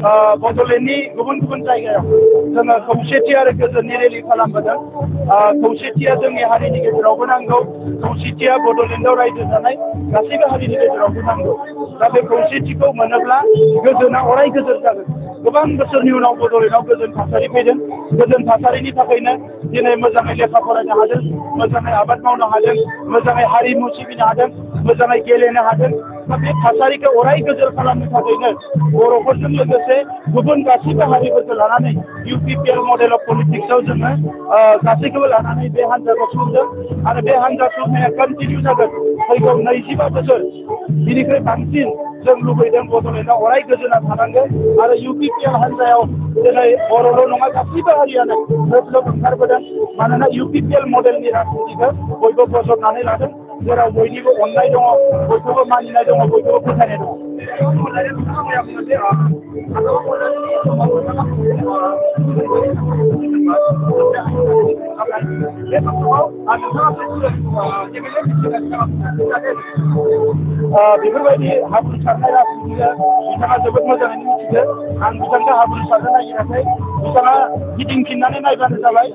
बड'लेण्डनि गुबुन गुबुन जायगायाव जोङो खौसेथि आरो गोजोननि रेलि खालामबोदों। खौसेथिया जोंनि हारिनि गेजेरावबो नांगौ, खौसेथिया बड'लेण्डआव रायजो जानाय गासैबो हारिनि गेजेरावबो नांगौ। दा बे खौसेथिखौ मोनोब्ला गोजोना अराय गोजोन जागोन। गोबां बोसोरनि उनाव बड'लेण्डआव गोजोन थासारि फैदों। गोजोन थासारिनि थाखायनो दिनै मोजाङै लेखा फरायनो हादों, मोजाङै आबाद मावनो हादों, मोजाङै हारिमु सिबिनो हादों, मोजाङै गेलेनो हादों। दा बे थासारिखौ अराय गोजोन खालामनो थाखायनो बर'फोरजों लोगोसे गुबुन गासैबो हारिफोरखौ लानानै UPPL मडेल अफ पलिटिक्सआव जोङो गासैखौबो लानानै बे हान्जाखौ खुंदों आरो बे हान्जा खुंनाया कन्टिनिउ जागोन। फैगौ 25 बोसोर बिनिख्रुइ बांसिन जों लुबैदों बड'लेण्डआव अराय गोजोना थानांगोन आरो UPPL हान्जायाव दिनै बर'ल' नङा गासैबो हारियानो लोब लोब ओंखारबोदों। मानोना UPPL मडेलनि राजनितिखौ बयबो बजबनानै लादों, जेराव बयनिबो अननाय दङ, बयखौबो मानिनाय दङ, बयखौबो फोथायनाय दङ। बेफोरबायदि हाब्रु सारनाय राजनितिखौ बिथाङा जोबोद मोजाङैनो मिथिगौ। आं बिथांखौ हाब्रु सारनो नागिराखै, बिथाङा गिदिंफिननानै नायबानो जाबाय।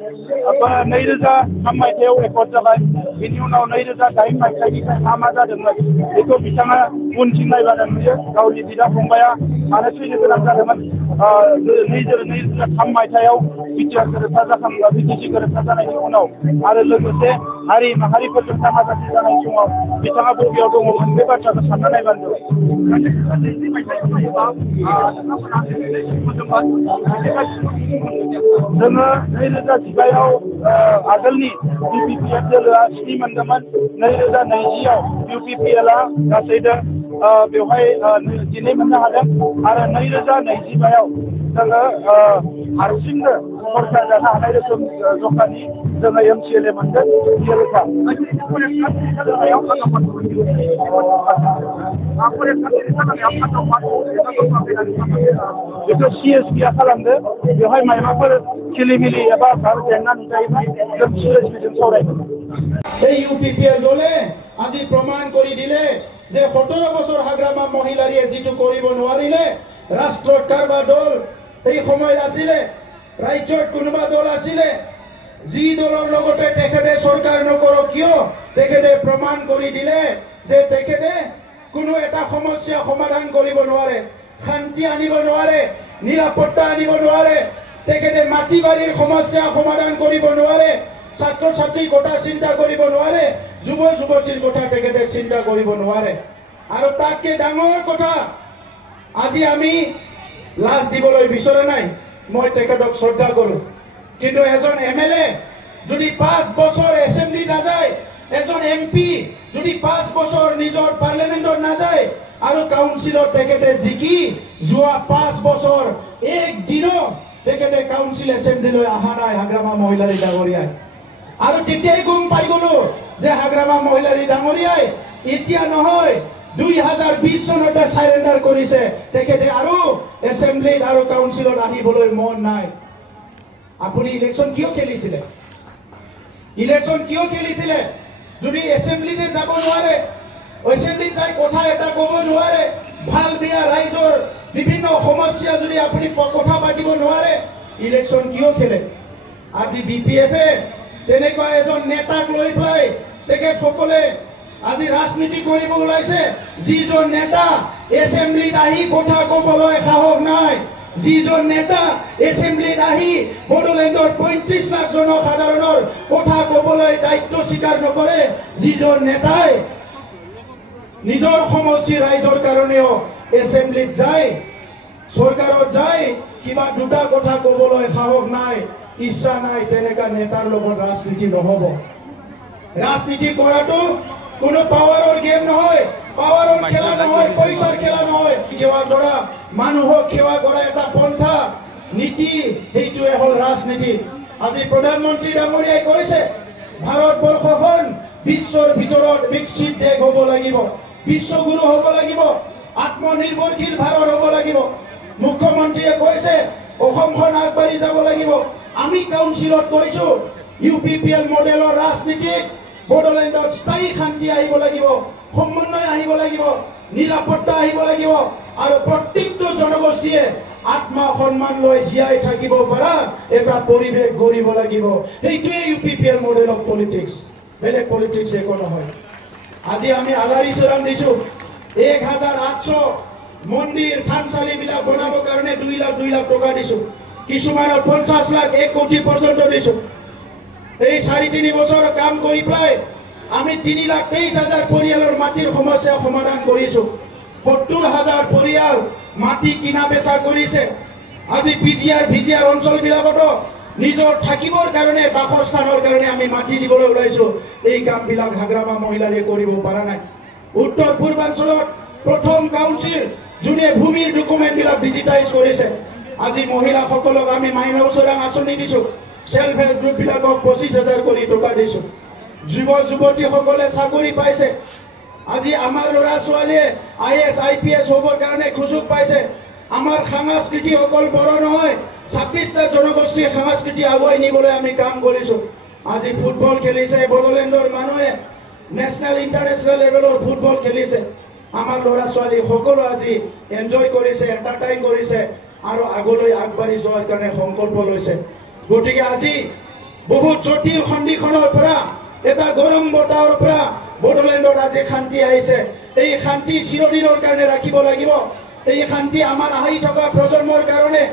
2003 मायथाइयाव रेकर्ड जाबाय, बेनि उनाव 2008 मायथाइनिफ्राय मा जादोंमोन बेखौ बिथाङा उनथिं नायबानो नुयो। गावनि बिदा फंबाया मानो थैनो गोनां जादोंमोन। 2003 मायथाइयाव बिटिआर गोरोबथा जाखांबा बिटिसि गोरोबथा जानायनि उनाव आरो लोगोसे हारि माहारिफोरजों दाङाबाजि जानाय समाव बिथाङा बबेयाव दङमोन बे बाथ्राखौ सानना नायबानो जाबाय। जोङो 2015आव आगोलनि UPPL दोलोआ 7 मोनदोंमोन। 2020आव UPPLआ गासै बेवहाय 2 मोननो हादों आरो 2025आव जोङो हारसिंनो सरकार जानो हानाय रोखोम जखानि जोङो MCLA मोनगोन। बेखौ CSPआ खालामदो। बेवहाय मायबाफोर खिलिमिलि एबा जेंना नुजायोबा जों CSPजों सावरायगोन। এই UPPL দলে আজি প্রমাণ করে দিলে যে 17 বছর হাগ্রামা মহিলারিয়ে যেটো কৰিব নোৱাৰিলে, ৰাষ্ট্ৰত কাৰবা দল এই সময় আছিলে, ৰাজ্যত কোনোবা দল আছিলে, যি দলৰ লগতে তেখেতে চৰকাৰ নকৰক কিয় তেখেতে প্ৰমাণ কৰি দিলে যে তেখেতে কোনো এটা সমস্যা সমাধান কৰিব নোৱাৰে, শান্তি আনিব নোৱাৰে, নিৰাপত্তা আনিব নোৱাৰে, তেখেতে মাটি বাৰীৰ সমস্যা সমাধান কৰিব নোৱাৰে, ছাত্ৰ ছাত্ৰীৰ কথা চিন্তা কৰিব নোৱাৰে, যুৱ যুৱতীৰ কথা তেখেতে চিন্তা কৰিব নোৱাৰে। আৰু তাতকৈ ডাঙৰ কথা, আজি আমি লাজ দিবলৈ বিচৰা নাই, মই তেখেতক শ্ৰদ্ধা কৰোঁ। কিন্তু এজন MLA যদি 5 বছৰ এছেম্বলি নাযায়, এজন MP যদি 5 বছৰ নিজৰ পাৰ্লিমেণ্টত নাযায় আৰু কাউন্সিলত তেখেতে জিকি যোৱা 5 বছৰ এক দিনো তেখেতে কাউন্সিল এছেম্বলিলৈ অহা নাই হাগ্ৰামা মহিলাৰী ডাঙৰীয়াই। আৰু তেতিয়াই গম পাই গলো যে হাগ্ৰামা মহিলাৰী ডাঙৰীয়াই এতিয়া নহয় 2020 চনতে সাৰেণ্ডাৰ কৰিছে, তেখেতে আৰু এছেম্বলিত আৰু কাউন্সিলত আহিবলৈ মন নাই। আপুনি ইলেকশ্যন কিয় খেলিছিলে? ইলেকশ্যন কিয় খেলিছিলে? যদি এছেম্বলিতে যাব নোৱাৰে, এছেম্বলিত যাই কথা এটা ক'ব নোৱাৰে, ভাল বেয়া ৰাইজৰ বিভিন্ন সমস্যা যদি আপুনি কথা পাতিব নোৱাৰে, ইলেকশ্যন কিয় খেলে? আজি BPF-এ তেনেকুৱা এজন নেতাক লৈ পেলাই তেখেতসকলে আজি ৰাজনীতি কৰিব ওলাইছে, যিজন নেতা এছেম্বলিত আহি কথা ক'বলৈ সাহস নাই, যিজন নেতা এছেম্বলিত আহি বড়োলেণ্ডৰ 35 লাখ জনসাধাৰণৰ কথা ক'বলৈ দায়িত্ব স্বীকাৰ নকৰে, যিজন নেতাই নিজৰ সমষ্টি ৰাইজৰ কাৰণেও এছেম্বলিত যায়, চৰকাৰত যায়, কিবা দুটা কথা ক'বলৈ সাহস নাই, ইচ্ছা নাই, তেনেকা নেতাৰ লগত ৰাজনীতি নহ'ব। ৰাজনীতি কৰাটো কোনো পাৱাৰৰ গেম নহয়, পাৱাৰৰ খেলা নহয়, পইচাৰ খেলা নহয়। সেৱা কৰা, মানুহক সেৱা কৰা এটা পন্থা নীতি, সেইটোৱে হ'ল ৰাজনীতি। আজি প্ৰধানমন্ত্ৰী ডাঙৰীয়াই কৈছে ভাৰতবৰ্ষখন বিশ্বৰ ভিতৰত বিকশিত দেশ হ'ব লাগিব, বিশ্বগুৰু হ'ব লাগিব, আত্মনিৰ্ভৰশীল ভাৰত হ'ব লাগিব। মুখ্যমন্ত্ৰীয়ে কৈছে অসমখন আগবাঢ়ি যাব লাগিব। আমি কাউন্সিলত কৈছো UPPL মডেলৰ ৰাজনীতিক বড়োলেণ্ডত স্থায়ী শান্তি আহিব লাগিব, সমন্বয় আহিব লাগিব, নিৰাপত্তা আহিব লাগিব আৰু প্ৰত্যেকটো জনগোষ্ঠীয়ে আত্মা সন্মান লৈ জীয়াই থাকিব পৰা এটা পৰিৱেশ গঢ়িব লাগিব। সেইটোৱে UPPL মডেল অফ পলিটিক্স, বেলেগ পলিটিক্স একো নহয়। আজি আমি আলাৰী চৰাম দিছোঁ 1800 মন্দিৰ থানচালিবিলাক বনাবৰ কাৰণে 2 লাখ টকা দিছোঁ। কিছুমানৰ 50 লাখ 1 কোটি পৰ্যন্ত দিছোঁ। এই 4-3 বছৰ কাম কৰি প্ৰায় আমি 3,23,000 পৰিয়ালৰ মাটিৰ সমস্যা সমাধান কৰিছোঁ। 70,000 পৰিয়াল মাটি কিনা বেচা কৰিছে। আজি ভিজিআৰ অঞ্চলবিলাকতো নিজৰ থাকিবৰ কাৰণে বাসস্থানৰ কাৰণে আমি মাটি দিবলৈ ওলাইছোঁ। এই কামবিলাক হাগ্ৰামা মহিলাৰে কৰিব পৰা নাই। উত্তৰ পূৰ্বাঞ্চলত প্ৰথম কাউন্সিল যোনে ভূমিৰ ডকুমেণ্টবিলাক ডিজিটাইজ কৰিছে। আজি মহিলাসকলক আমি মাইনাও চৰাং আঁচনি দিছোঁ। সেল্ফ হেল্প গ্ৰুপবিলাকক 25,000 কোটি টকা দিছোঁ। যুৱতীসকলে চাকৰি পাইছে। আজি আমাৰ ল'ৰা ছোৱালীয়ে IAS IPS হ'বৰ কাৰণে সুযোগ পাইছে। আমাৰ সাংস্কৃতি অকল বড়ো নহয়, 26টা জনগোষ্ঠীৰ সাংস্কৃতি আগুৱাই নিবলৈ আমি কাম কৰিছোঁ। আজি ফুটবল খেলিছে বড়োলেণ্ডৰ মানুহে, নেশ্যনেল ইণ্টাৰনেশ্যনেল লেভেলৰ ফুটবল খেলিছে। আমাৰ ল'ৰা ছোৱালী সকলো আজি এনজয় কৰিছে, এণ্টাৰটেইন কৰিছে আৰু আগলৈ আগবাঢ়ি যোৱাৰ কাৰণে সংকল্প লৈছে। গতিকে আজি বহুত জটিল সন্ধিখনৰ পৰা এটা গৰম বতাহৰ পৰা বড়োলেণ্ডত আজি শান্তি আহিছে। এই শান্তি চিৰদিনৰ কাৰণে ৰাখিব লাগিব। এই শান্তি আমাৰ আহি থকা প্ৰজন্মৰ কাৰণে।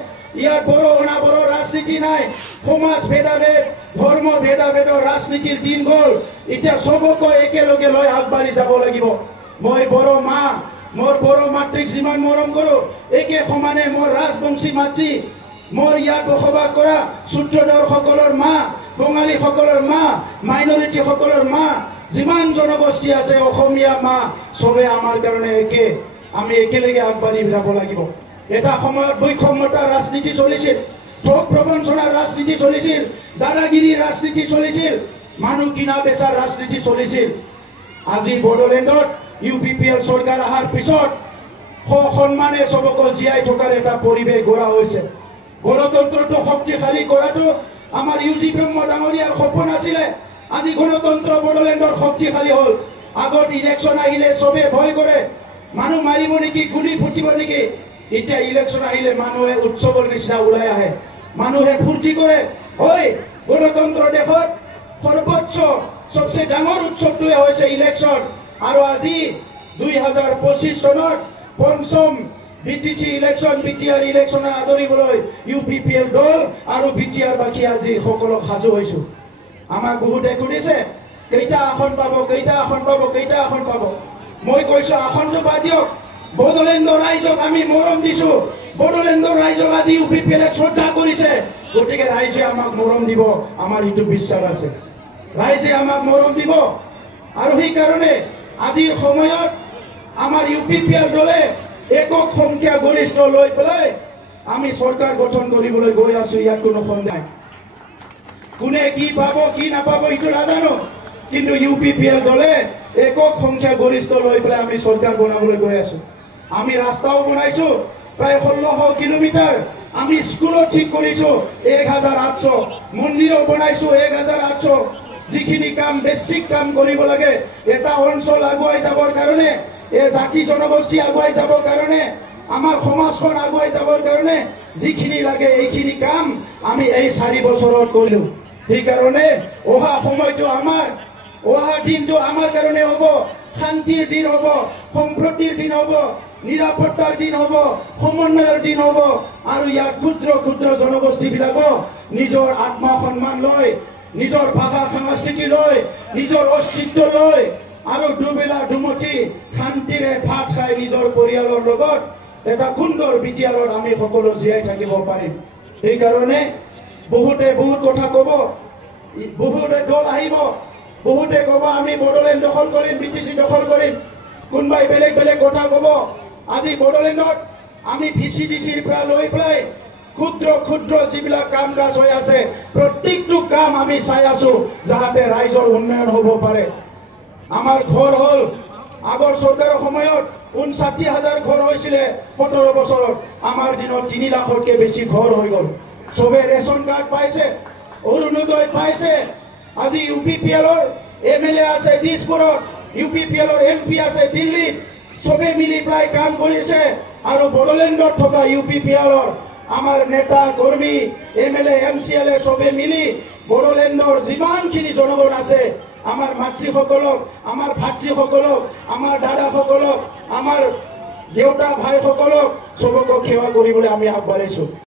ইয়াত বড়ো অনাবড়ো ৰাজনীতি নাই, সমাজ ভেদাভেদ ধৰ্ম ভেদাভেদৰ ৰাজনীতিৰ দিন গ'ল। এতিয়া চবকৈ একেলগে লৈ আগবাঢ়ি যাব লাগিব। মই বড়ো মা, মোৰ বড়ো মাতৃক যিমান মৰম কৰোঁ, একে সমানে মোৰ ৰাজবংশী মাতৃ, মোৰ ইয়াত বসবাস কৰা সূত্ৰধৰসকলৰ মা, বঙালীসকলৰ মা, মাইনৰিটিসকলৰ মা, যিমান জনগোষ্ঠী আছে অসমীয়া মা, চবে আমাৰ কাৰণে একে। আমি একেলগে আগবাঢ়ি যাব লাগিব। এটা সময়ত বৈষম্যতাৰ ৰাজনীতি চলিছিল, ঠগ প্ৰবঞ্চনাৰ ৰাজনীতি চলিছিল, দাদাগিৰিৰ ৰাজনীতি চলিছিল, মানুহ কিনা বেচাৰ ৰাজনীতি চলিছিল। আজি বড়োলেণ্ডত UPPL চৰকাৰ অহাৰ পিছত সন্মানে চবকো জীয়াই থকাৰ এটা পৰিৱেশ গঢ়া হৈছে। গণতন্ত্ৰটো শক্তিশালী কৰাটো আমাৰ UG ব্ৰহ্ম ডাঙৰীয়াৰ সপোন আছিলে। আজি গণতন্ত্ৰ বড়োলেণ্ডত শক্তিশালী হ'ল। আগত ইলেকশ্যন আহিলে চবে ভয় কৰে, মানুহ মাৰিব নেকি, গুলি ফুটিব নেকি। এতিয়া ইলেকশ্যন আহিলে মানুহে উৎসৱৰ নিচিনা ওলাই আহে, মানুহে ফূৰ্তি কৰে। হয়, গণতন্ত্ৰ দেশত সৰ্বোচ্চ সবচে ডাঙৰ উৎসৱটোৱে হৈছে ইলেকশ্যন। আৰু আজি 2025 চনত পঞ্চম BTC ইলেকশ্যন, BTR ইলেকশ্যন আদৰিবলৈ UPPL দল আৰু BTR বাকী আজি সকলক সাজু হৈছোঁ। আমাক বহুতে সুধিছে কেইটা আসন পাব, কেইটা আসন পাব, কেইটা আসন পাব। মই কৈছোঁ আসনটো বাদ দিয়ক, বড়োলেণ্ডৰ ৰাইজক আমি মৰম দিছোঁ। বড়োলেণ্ডৰ ৰাইজক আজি UPPL শ্ৰদ্ধা কৰিছে। গতিকে ৰাইজে আমাক মৰম দিব, আমাৰ এইটো বিশ্বাস আছে। ৰাইজে আমাক মৰম দিব আৰু সেইকাৰণে আজিৰ সময়ত আমাৰ UPPL দলে একক সংখ্যা গৰিষ্ঠ লৈ পেলাই আমি চৰকাৰ গঠন কৰিবলৈ গৈ আছোঁ। ইয়াত কোনো সন্দেহ নাই। কোনে কি পাব কি নাপাব এইটো নাজানো, কিন্তু UPPL দলে একক সংখ্যা গৰিষ্ঠ লৈ পেলাই আমি চৰকাৰ বনাবলৈ গৈ আছোঁ। আমি ৰাস্তাও বনাইছোঁ প্ৰায় 1600 কিলোমিটাৰ। আমি স্কুলো ঠিক কৰিছোঁ 1800, মন্দিৰো বনাইছোঁ 1800। যিখিনি কাম বেছিক কাম কৰিব লাগে এটা অঞ্চল আগুৱাই যাবৰ কাৰণে, এই জাতি জনগোষ্ঠী আগুৱাই যাবৰ কাৰণে, আমাৰ সমাজখন আগুৱাই যাবৰ কাৰণে যিখিনি লাগে এইখিনি কাম আমি এই 4 বছৰত কৰিলোঁ। সেইকাৰণে অহা সময়টো আমাৰ, অহা দিনটো আমাৰ কাৰণে হ'ব, শান্তিৰ দিন হ'ব, সম্প্ৰতিৰ দিন হ'ব, নিৰাপত্তাৰ দিন হ'ব, সমন্বয়ৰ দিন হ'ব। আৰু ইয়াত ক্ষুদ্ৰ ক্ষুদ্ৰ জনগোষ্ঠীবিলাকক নিজৰ আত্মসন্মান লৈ, নিজৰ ভাষা সংস্কৃতি লৈ, নিজৰ অস্তিত্ব লৈ আৰু দুবেলা দুমুঠি শান্তিৰে ভাত খাই নিজৰ পৰিয়ালৰ লগত এটা সুন্দৰ BTRত আমি সকলো জীয়াই থাকিব পাৰিম। সেইকাৰণে বহুতে বহুত কথা ক'ব, বহুতে দল আহিব, বহুতে ক'ব আমি বড়োলেণ্ড দখল কৰিম, BTC দখল কৰিম, কোনোবাই বেলেগ বেলেগ কথা ক'ব। আজি বড়োলেণ্ডত আমি VCDCৰ পৰা লৈ পেলাই ক্ষুদ্ৰ ক্ষুদ্ৰ যিবিলাক কাম কাজ হৈ আছে প্ৰত্যেকটো কাম আমি চাই আছোঁ যাতে ৰাইজৰ উন্নয়ন হ'ব পাৰে। আমাৰ ঘৰ হ'ল আগৰ চৰকাৰৰ সময়ত 59,000 ঘৰ হৈছিলে 17 বছৰত। আমাৰ দিনত 3 লাখতকৈ বেছি ঘৰ হৈ গ'ল। চবে ৰেচন কাৰ্ড পাইছে, অৰুণোদয় পাইছে। আজি UPPLৰ MLA আছে দিছপুৰত, UPPLৰ MP আছে দিল্লীত। চবে মিলি প্ৰায় কাম কৰিছে আৰু বড়োলেণ্ডত থকা UPPLৰ আমাৰ নেতা কৰ্মী MLA MCLA সবে মিলি বড়োলেণ্ডৰ যিমানখিনি জনগণ আছে আমাৰ মাতৃসকলক আমাৰ ভাতৃসকলক আমাৰ দাদাসকলক আমাৰ দেউতা ভাইসকলক সবকে সেৱা কৰিবলৈ আমি আগবাঢ়িছো।